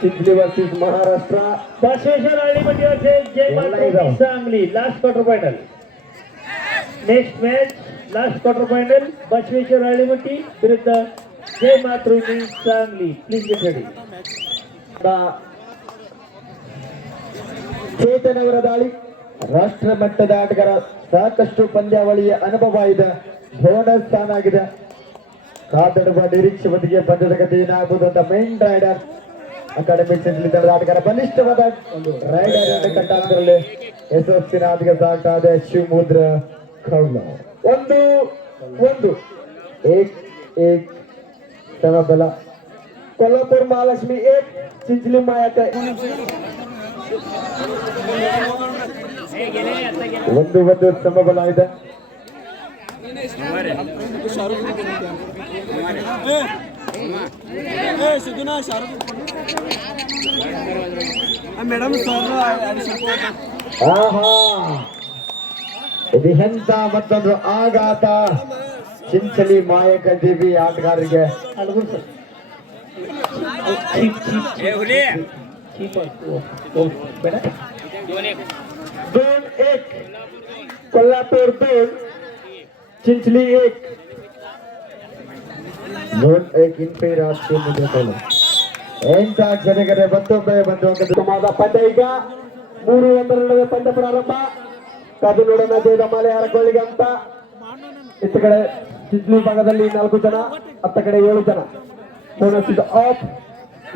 Chikhli versus Maharashtra. Basaveshwar Hallipatti versus Jai Matrubhumi Sangli. Last quarter final. Next match last quarter final Basaveshwar Hallipatti विरुद्ध Jai Matrubhumi Sangli. Please get ready. Chetan ಅವರ ದಾಳಿ. ರಾಷ್ಟ್ರ ಮಟ್ಟದ ಆಟಗಾರ, ಸಾಕಷ್ಟು ಪಂದ್ಯಾವಳಿಯ ಅನುಭವ ಇದೆ, ಬೋನಸ್ ಸ್ಥಾನ ಆಗಿದೆ. ಕಾತಡುವ ನಿರೀಕ್ಷೆ ಬದಿಗೆ ಪಂದ್ಯದ ಗತಿ ಏನಾಗಬಹುದು ಅಂತ ಮೈನ್ ರೈಡರ್ ಅಕಾಡೆಮಿ ತಂಡದ ಆಟಗಾರ ಬಲಿಷ್ಠವಾದ ರೈಡರ್ ಕಟ್ಟಾಂತರಲ್ಲಿ ಯಶಸ್ಸಿನ ಆಟಗೆ ಸಾಗ್ತಾ ಇದೆ ಶಿವಮುದ್ರ ಕೌಲ. ಒಂದು ಒಂದು ಏಕ್ ಸಮಬಲ. कोल्हापुर महालक्ष्मी 1 चिंचली मायात ಒಂದು ಸಮಬಲ ಇದೆ. ಇದು ಎಂತ ಮತ್ತೊಂದು ಆಘಾತ ಚಿಂಚಲಿ ಮಾಯಕ ದೇವಿ ಆಟಗಾರರಿಗೆ. दोन एक कोल्हापूर 2 चिंचली 1. 2-1 ಇನ್ಫೇರ್ ಆಸ್ತಿ ಮುದ್ರಕಲು. ಎಂತ ಕ್ಷಣಗರೆ ಬಂದು ಪಂದ್ಯ ಈಗ 3-1 ನಡುವೆ ಪಂದ್ಯ ಪ್ರಾರಂಭ. ಕಾದು ನೋಡೋಣ ದೇವಮಾಲೆ ಯಾರಕೊಳ್ಳಿಗೆ ಅಂತ. ಇತ್ತ ಕಡೆ ಚಿಂಚಲಿ ಭಾಗದಲ್ಲಿ 4 ಜನ, ಅತ್ತ ಕಡೆ 7 ಜನ. ಬೋನಸ್ ಇದು off.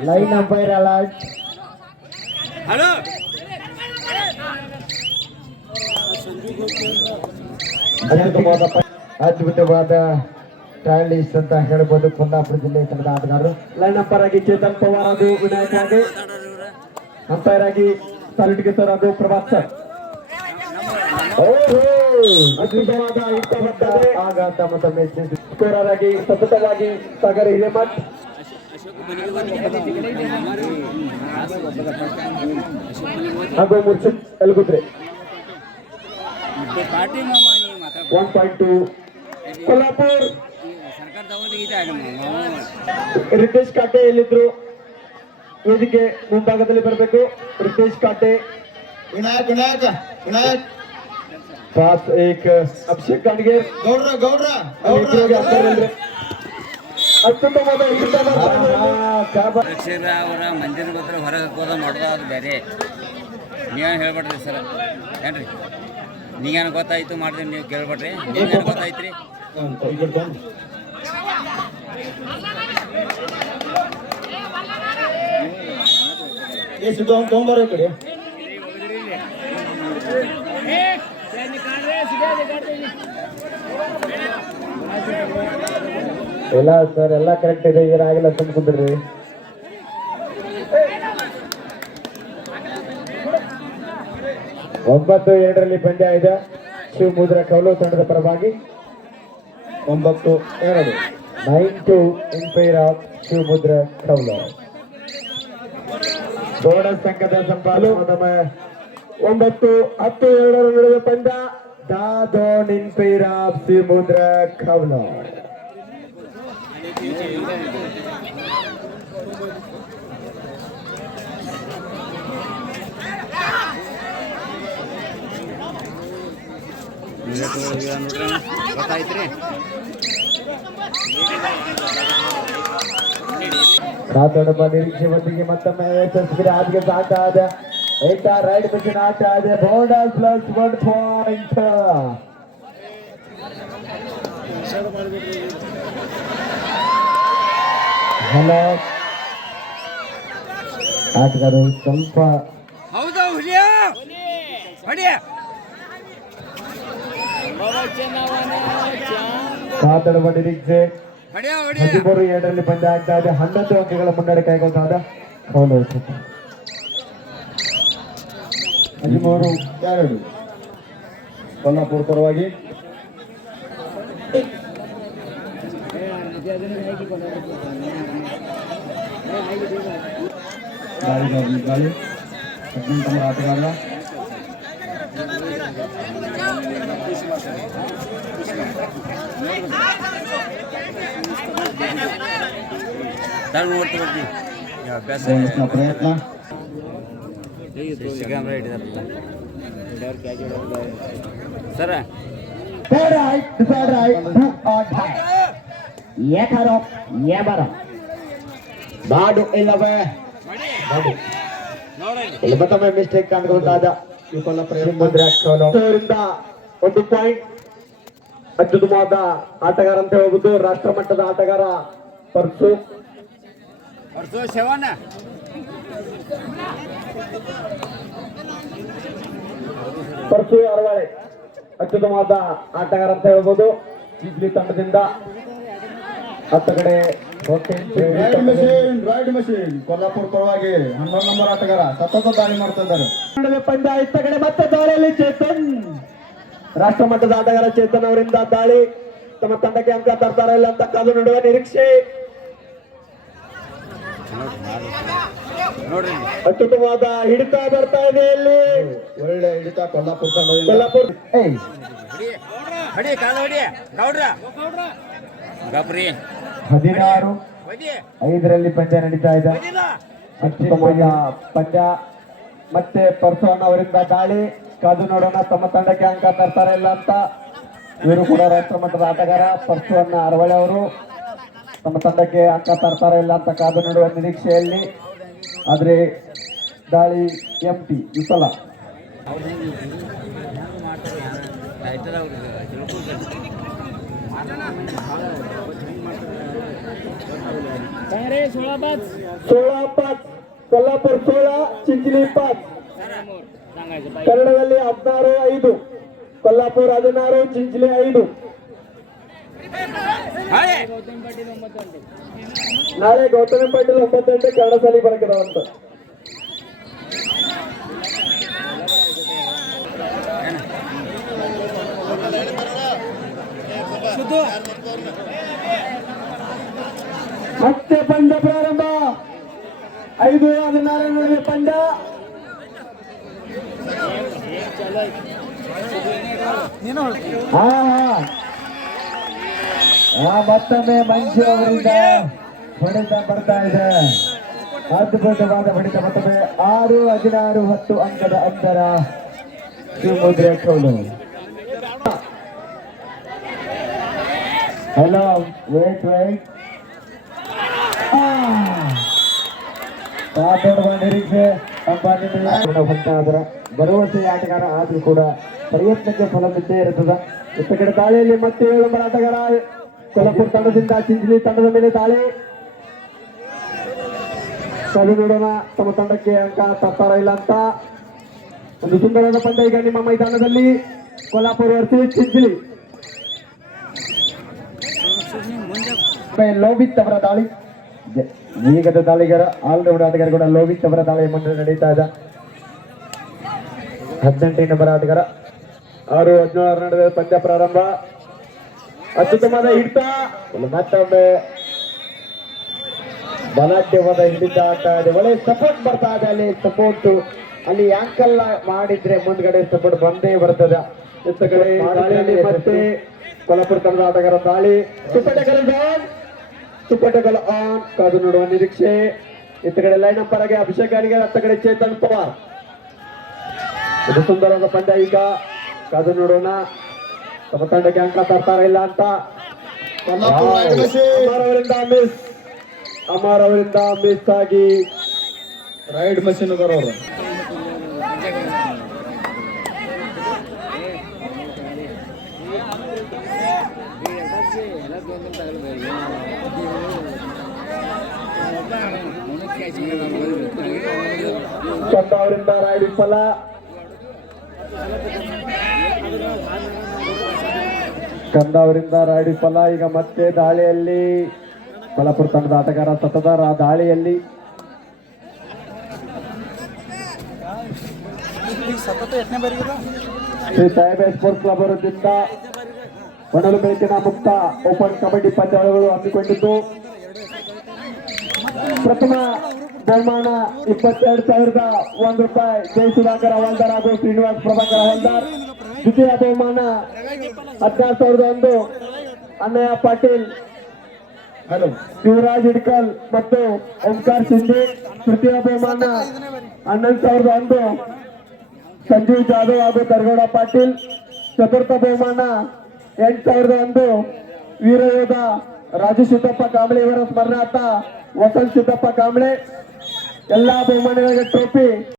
Line umpire alert. Hello ಅದ್ಭುತವಾದ ಟ್ರಯಲಿಸ್ಟ್ ಅಂತ ಹೇಳ್ಬೋದು ಕುಂದಾಪುರ ಜಿಲ್ಲೆ ತಂಡದ ಆಟಗಾರರು. ಲೈನ್ ಅಂಪೈರ್ ಆಗಿ ಚೇತನ್ ಪವಾರ್, ಅದು ವಿನಾಯಕ್ ಆಗಿ. ಅಂಪೈರ್ ಆಗಿ ಸಾಲಿಟಿಗೆ ಸರ್, ಅದು ಪ್ರಭಾತ್ ಸರ್. ಅದ್ಭುತವಾದ ಆಘಾತ ಮತ್ತೊಮ್ಮೆ ಸ್ಕೋರರ್ ಆಗಿ ಸತತವಾಗಿ ಸಾಗರ್ ಹಿರೇಮಠ್. ಹಾಗೂ ಮುರ್ಷಿದ್ ಎಲ್ಗುದ್ರೆ. 1.2 ಕೊಲ್ಹಾಪುರ್. ರಿತೇಶ್ ಕಾಟೆ ಎಲ್ಲಿದ್ರು ವೇದಿಕೆ ಮುಂಭಾಗದಲ್ಲಿ ಬರಬೇಕು. ರಿತೇಶ್ ಕಾಟೆ. ವಿನಾಯಕ್ ಪಾಸ್ ಏಕ್. ಅಭಿಷೇಕ್ ಗಾಣಿಗೇರ್ ಗೌಡ್ರ ಅತ್ಯುತ್ತಮವಾದ ಅವರ ಮಂದಿರ ಹತ್ರ ಹೊರಗೆ ಹೋದ ಮಾಡೋದು ಅದು ಬೇರೆ. ನೀವೇನು ಹೇಳ್ಬೇಡ್ರಿ ಸರ್, ಏನ್ರಿ ನೀಗೇನು ಗೊತ್ತಾಯ್ತು ಮಾಡಿದ್ರಿ, ನೀವು ಕೇಳ್ಬೇಡ್ರಿ. ನೀವೇನು ಗೊತ್ತಾಯ್ತ್ರಿ? ತೊಗೊಂಬರೋ ಕಡೆ ಎಲ್ಲ ಸರ್, ಎಲ್ಲ ಕರೆಕ್ಟ್ ಇದೆ. ಏನಾಗಿಲ್ಲ, ಸುಮ್ ಕುಂದ್ರಿ. ಒಂಬತ್ತು 2 ಪಂದ್ಯ ಇದೆ ಶಿವಮುದ್ರ ಕೌಲು ತಂಡದ ಪರವಾಗಿ. 9-2 9-2 ಇನ್ ಫೇರ್ ಆಫ್ ಶಿವಮುದ್ರ ಕೌಲು. ಬೋನಸ್ ಸಂಘದ ಸಂಪಾದನೆ 9-10 ನಡುವೆ ಪಂದ್ಯ. ದಾದೋನ್ ಇನ್ ಫೇರ್ ಆಫ್ ಶಿವಮುದ್ರ ಕೌಲು. ಗೊತ್ತಾಯ್ತ್ರಿ? ಕಾತೊಡಬ ನಿರೀಕ್ಷೆ ಬಂದಿಗೆ ಮತ್ತೊಮ್ಮೆ ಯಶಸ್ವಿ ಆದಿಗೆ ಸಾಗ್ತಾ ಇದೆ. ಏಕ ರೈಡ್ ಮಿಷನ್ ಆಗ್ತಾ ಇದೆ. Bonus plus 1 point. ಹಲೋ ಆಟಗಾರರು ಸ್ವಲ್ಪ ಕಾತೊಡಬ ನಿರೀಕ್ಷೆ 13-2 ಪಂದ್ಯ ಆಗ್ತಾ ಇದೆ. 11 ಅಂಕಗಳ ಮುನ್ನಡೆ ಕೈಗೊಳ್ತಾದ ಕೌಲು. 13-2 ಕೊಲ್ಹಾಪುರ ಪರವಾಗಿ. ಗಾಳಿ 18 ಆಟಗಾರ. ನೋಡ್ತೀವಿ ಅಭ್ಯಾಸ ಬೋನಸ್ನ ಪ್ರಯತ್ನ. ಕ್ಯಾಮ್ರಾ ಇಟ್ಟಿದಾರಲ್ಲ ಸರ Third right, do or die. Yekaro, Yabara. Badu ಇಲ್ಲವೇ ಬಡು. ಇಲ್ಲಿ ಮತ್ತೊಮ್ಮೆ ಮಿಸ್ಟೇಕ್ ಕಂಡುಕೊಂಡಾದ ಅವರಿಂದ 1 ಪಾಯಿಂಟ್. ಅತ್ಯುತ್ತಮವಾದ ಆಟಗಾರ ಅಂತ ಹೇಳ್ಬೋದು. ರಾಷ್ಟ್ರ ಮಟ್ಟದ ಆಟಗಾರ ಪರ್ಸು. ಶವಣ್ಣ ಪರ್ಸು ಅರವಾಳೆ ಅತ್ಯುತ್ತಮವಾದ ಆಟಗಾರ ಅಂತ ಹೇಳ್ಬೋದು. ಚಿಂಚ್ಲಿ ತಂಡದಿಂದ ಹತ್ತ ಕಡೆ ರೈಡ್ ಮಷೀನ್ ಕೊಲ್ಲಾಪುರ ಪರವಾಗಿ 11 ನಂಬರ್ ಆಟಗಾರ ಸತತ ದಾಳಿ ಮಾಡ್ತಾ ಇದ್ದಾರೆ. ಪಂದ್ಯ ಇತ್ತ ಕಡೆ ಮತ್ತೆ ದಾಳಿಯಲ್ಲಿ ಚೇತನ್. ರಾಷ್ಟ್ರ ಮಟ್ಟದ ಆಟಗಾರ ಚೇತನ್ ಅವರಿಂದ ದಾಳಿ. ತಮ್ಮ ತಂಡಕ್ಕೆ ಅಂಕ ತರ್ತಾರ ಇಲ್ಲ ಅಂತ ಕಾದು ನೋಡುವ ನಿರೀಕ್ಷೆ. ನೋಡ್ರಿ ಅತ್ಯುತ್ತಮವಾದ ಹಿಡಿತ ಬರ್ತಾ ಇದೆ ಇಲ್ಲಿ. ಒಳ್ಳೆ ಹಿಡಿತ ಕೊಲ್ಲಾಪುರ ತಂಡದಿಂದ. ಕೊಲ್ಲಾಪುರ ಹೊಡಿ ಕಾಲ ಹೊಡಿ ಗೌಡ್ರ ಗಬ್ರಿ 16-5 ಪಂದ್ಯ ನಡೀತಾ ಇದೆ. ಅತ್ಯುತ್ತಮವಾದ ಪಂದ್ಯ. ಮತ್ತೆ ಪರ್ಸೋನ್ ಅವರಿಂದ ದಾಳಿ. ಕಾದು ನೋಡೋಣ ತಮ್ಮ ತಂಡಕ್ಕೆ ಅಂಕ ತರ್ತಾರೆ ಇಲ್ಲ ಅಂತ. ಇವರು ಕೂಡ ರಾಷ್ಟ್ರ ಮಟ್ಟದ ಆಟಗಾರ ಪರ್ಸೋನ್ ಅರವಳೆ ಅವರು ತಮ್ಮ ತಂಡಕ್ಕೆ ಅಂಕ ತರ್ತಾರೆ ಇಲ್ಲ ಅಂತ ಕಾದು ನೋಡುವ ನಿರೀಕ್ಷೆಯಲ್ಲಿ. ಆದ್ರೆ ದಾಳಿ ಎಂಟಿ ವಿಫಲ. सोळा 5 कोल्हापूर 16 चिंचली 5. ಕನ್ನಡದಲ್ಲಿ 16-5 ಕೊಲ್ಲಾಪುರ 16 ಚಿಂಚಲಿ 5. ನಾಳೆ ಗೌತಮಿ ಪಾಟೀಲ್ 9 ಗಂಟೆ ಕನ್ನಡ ಸಾಲಿ ಬರಕಿದಾವಂತ. ಮತ್ತೆ ಪಂದ್ಯ ಪ್ರಾರಂಭ. 5-16 ನಡುವೆ ಪಂದ್ಯ. ಮತ್ತೊಮ್ಮೆ ಮಂಜು ಅವರಿಂದ ಹೊಡೆತ ಬರ್ತಾ ಇದೆ. ಅದ್ಭುತವಾದ ಹೊಡೆತ. ಮತ್ತೊಮ್ಮೆ 6-16 ಅಂಕದ ಅಂತರ ಶಿವಮೊಗ್ಗ ಕೌಲು. ಹಲೋ ವೇಟ್ ನಿರೀಕ್ಷೆ ಸಂಪಾದನೆ ಭರವಸೆ ಆಟಗಾರ ಆದ್ರೂ ಕೂಡ ಪ್ರಯತ್ನಕ್ಕೆ ಫಲ ಬಿದ್ದೇ ಇರುತ್ತದೆ. ಇತ್ತ ಕಡೆ ದಾಳಿಯಲ್ಲಿ ಮತ್ತೆ 7 ನಂಬರ್ ಆಟಗಾರ ಕೊಲ್ಲಾಪುರ ತಂಡದಿಂದ ಚಿಂಚಲಿ ತಂಡದ ಮೇಲೆ ದಾಳಿ. ಕವಿ ನೋಡೋಣ ತಮ್ಮ ತಂಡಕ್ಕೆ ಅಂಕ ತರ್ತಾರ ಇಲ್ಲ ಅಂತ. ಒಂದು ಸುಂದರವಾದ ಪಂದ್ಯ ಈಗ ನಿಮ್ಮ ಮೈದಾನದಲ್ಲಿ. ಕೊಲ್ಲಾಪುರ ವರ್ಸಸ್ ಚಿಂಚಲಿ. ಲೋಹಿತ್ ಅವರ ದಾಳಿ. ಈಗದ ದಾಳಿಗಾರ ಆಲ್ರೌಂಡ್ ಆಟಗಾರ ಕೂಡ ಲೋಹಿತ್ ಅವರ ದಾಳಿ ಮಂಡಳಿ ನಡೀತಾ ಇದೆ. 18 ನಂಬರ್ ಆಟಗಾರ 6-17 ನಡುವೆ ಪಂದ್ಯ ಪ್ರಾರಂಭ. ಅತ್ಯುತ್ತಮವಾದ ಹಿಡಿತ. ಮತ್ತೊಮ್ಮೆ ಬಲಾಢ್ಯವಾದ ಹಿಡಿತ ಆಟ ಇದೆ. ಒಳ್ಳೆ ಸಪೋರ್ಟ್ ಬರ್ತಾ ಇದೆ ಅಲ್ಲಿ. ಸಪೋರ್ಟ್ ಅಲ್ಲಿ ಆಂಕಲ್ ಮಾಡಿದ್ರೆ ಮುಂದ್ಗಡೆ ಸಪೋರ್ಟ್ ಬಂದೇ ಬರ್ತದೆ. ಇತ್ತ ಕಡೆ ದಾಳಿಯಲ್ಲಿ ಮತ್ತೆ ಕೊಲ್ಲಾಪುರ ತಂಡದ ಆಟಗಾರ ದಾಳಿ. ಸುಪ್ಪಟೆಗಳ ಆನ್ ಕಾದು ನೋಡುವ ನಿರೀಕ್ಷೆ. ಇತ್ತ ಕಡೆ ಲೈನ್ ಅಂಪರ್ ಆಗಿ ಅಭಿಷೇಕ್ ಅಡಿಗೆ, ಅತ್ತ ಕಡೆ ಚೇತನ್ ಪವಾರ್. ಇದು ಸುಂದರವಾದ ಪಂದ್ಯ ಈಗ ಕಾದು ನೋಡೋಣ ತಮ್ಮ ತಂಡಕ್ಕೆ ಅಂಕ ತರ್ತಾರ ಇಲ್ಲ ಅಂತ. ಅಮರ್ ಅವರಿಂದ ಮಿಸ್ ಆಗಿ ರೈಡ್ ಮಷೀನ್ ಬರೋರು. ಚಂದ ಅವರಿಂದ ರೈಡ್ ವಿಫಲ. ಕಂದ ಅವರಿಂದ ರೈಡ್ ವಿಫಲ. ಈಗ ಮತ್ತೆ ದಾಳಿಯಲ್ಲಿ ಕೊಲ್ಲಾಪುರ ತಂಡದ ಆಟಗಾರ ಸತತ ದಾಳಿಯಲ್ಲಿ. ಶ್ರೀ ಸಾಹೇಬ ಸ್ಪೋರ್ಟ್ಸ್ ಕ್ಲಬ್ ಅವರಿಂದ ಹೊನಲು ಬೆಳಕಿನ ಮುಕ್ತ ಓಪನ್ ಕಬಡ್ಡಿ ಪಂದ್ಯಾವಳಿಗಳು ಹಮ್ಮಿಕೊಂಡಿದ್ದು ಪ್ರಥಮ ಬಹುಮಾನ 22,001 ರೂಪಾಯಿ ಜೈ ಸುಧಾಕರ್ ಹವಾಲ್ದಾರ್ ಹಾಗೂ ಶ್ರೀನಿವಾಸ್ ಪ್ರಭಾಕರ್ ಹವಾಲ್ದಾರ್. ದ್ವಿತೀಯ ಬಹುಮಾನ 16,001 ಅಣ್ಣಯ್ಯ ಪಾಟೀಲ್ ಹಲೋ ಶಿವರಾಜ್ ಹಿಡ್ಕಲ್ ಮತ್ತು ಓಂಕಾರ್ ಶಿಂದೆ. ತೃತೀಯ ಬಹುಮಾನ 11,001 ಸಂಜೀವ್ ಜಾಧವ್ ಹಾಗೂ ಕರಗೌಡ ಪಾಟೀಲ್. ಚತುರ್ಥ ಬಹುಮಾನ 8,001 ವೀರಯೋಧ ರಾಜು ಸಿದ್ದಪ್ಪ ಕಾಂಬ್ಳೆ ಇವರ ಸ್ಮರಣಾರ್ಥ ವಸಂತ್ ಸಿದ್ದಪ್ಪ ಕಾಂಬ್ಳೆ. ಎಲ್ಲಾ ಬಹುಮಾನಗಳಿಗೆ ಟ್ರೋಫಿ